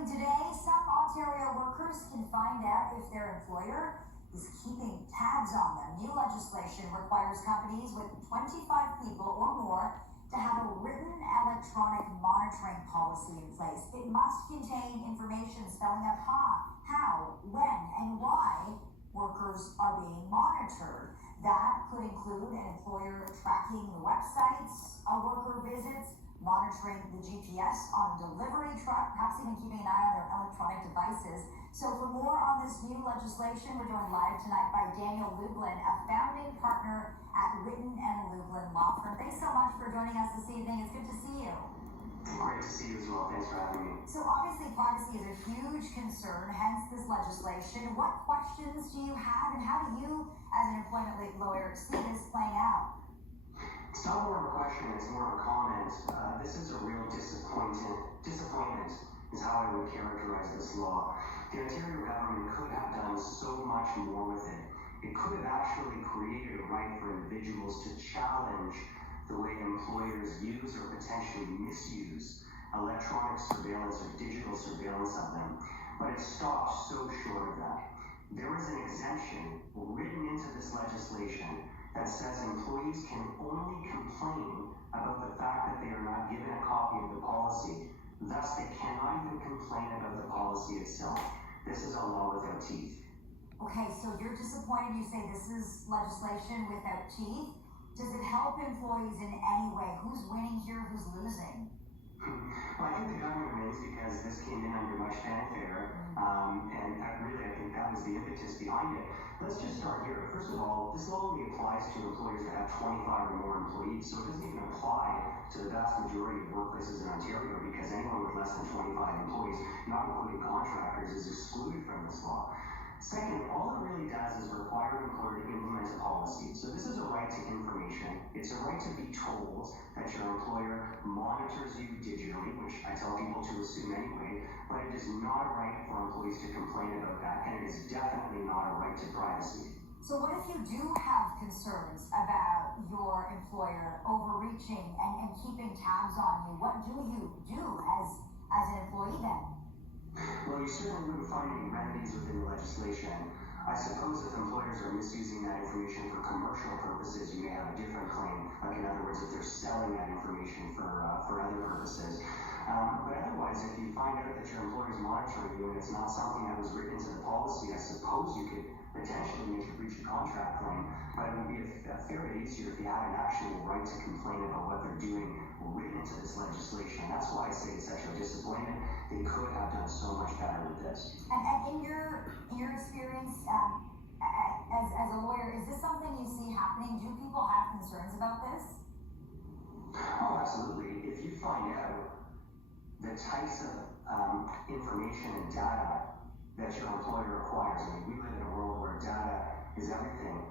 Starting today, some Ontario workers can find out if their employer is keeping tabs on them. New legislation requires companies with 25 people or more to have a written electronic monitoring policy in place. It must contain information spelling out how, when, and why workers are being monitored. That could include an employer tracking the websites a worker visits, monitoring the GPS on a delivery truck, perhaps even keeping an eye on their electronic devices. So for more on this new legislation, we're joined live tonight by Daniel Lublin, a founding partner at Whitten Lublin Law Firm. Thanks so much for joining us this evening. It's good to see you. Great to see you as well. Thanks for having me. So obviously privacy is a huge concern, hence this legislation. What questions do you have, and how do you, as an employment lawyer, see this playing out? It's not more of a question, it's more of a comment. This is a real disappointment is how I would characterize this law. The Ontario government could have done so much more with it. It could have actually created a right for individuals to challenge the way employers use or potentially misuse electronic surveillance or digital surveillance of them. But it stopped so short of that. There is an exemption written into this legislation that says employees can only complain about the fact that they are not given a copy of the policy. Thus, they cannot even complain about the policy itself. This is a law without teeth. Okay, so you're disappointed. You say this is legislation without teeth. Does it help employees in any way? Who's winning here? Who's losing? Well, I think the government wins because this came in under much fanfare, and I think that was the impetus behind it. Let's just start here. First of all, this law only applies to employers that have 25 or more employees, so it doesn't even apply to the vast majority of workplaces in Ontario because anyone with less than 25 employees, not including contractors, is excluded from this law. Second, all it really does is require an employer to implement a policy. So this is a right to information. It's a right to be told that your employer monitors you digitally, which I tell people to assume anyway, but it is not a right for employees to complain about that, and it is definitely not a right to privacy. So what if you do have concerns about your employer overreaching and keeping tabs on you? What do you do as an employee then? Well, you certainly wouldn't find any remedies within the legislation. I suppose if employers are misusing that information for commercial purposes, you may have a different claim. Like in other words, if they're selling that information for other purposes. But otherwise, if you find out that your employer is monitoring you and it's not something that was written into the policy, I suppose you could potentially make a breach of contract claim. But it would be a fair bit easier if you had an actual right to complain about what they're doing written into this legislation. That's why I say it's such a disappointment. They could have done so much better with this. And in your experience as a lawyer, is this something you see happening? Do people have concerns about this? Oh, absolutely. If you find out the types of information and data that your employer acquires, I mean, we live in a world where data is everything.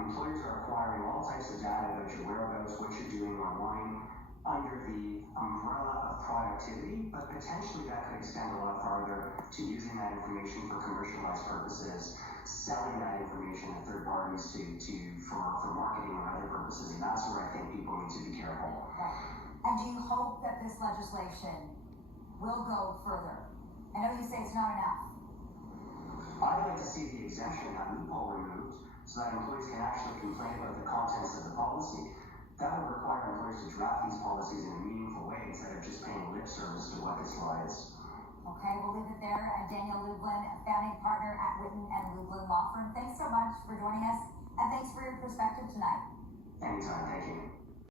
Employers are acquiring all types of data about your whereabouts, what you're doing online, under the umbrella of productivity, but potentially that could extend a lot farther to using that information for commercialized purposes, selling that information to third parties for marketing or other purposes, and that's where I think people need to be careful. Right. And do you hope that this legislation will go further? I know you say it's not enough. I'd like to see the exemption, that loophole removed, so that employees can actually complain about the contents of the policy. That would require employers to draft these policies in a meaningful way instead of just paying lip service to what this law is. Okay, we'll leave it there. Daniel Lublin, founding partner at Whitten Lublin Law Firm. Thanks so much for joining us, and thanks for your perspective tonight. Anytime, thank you.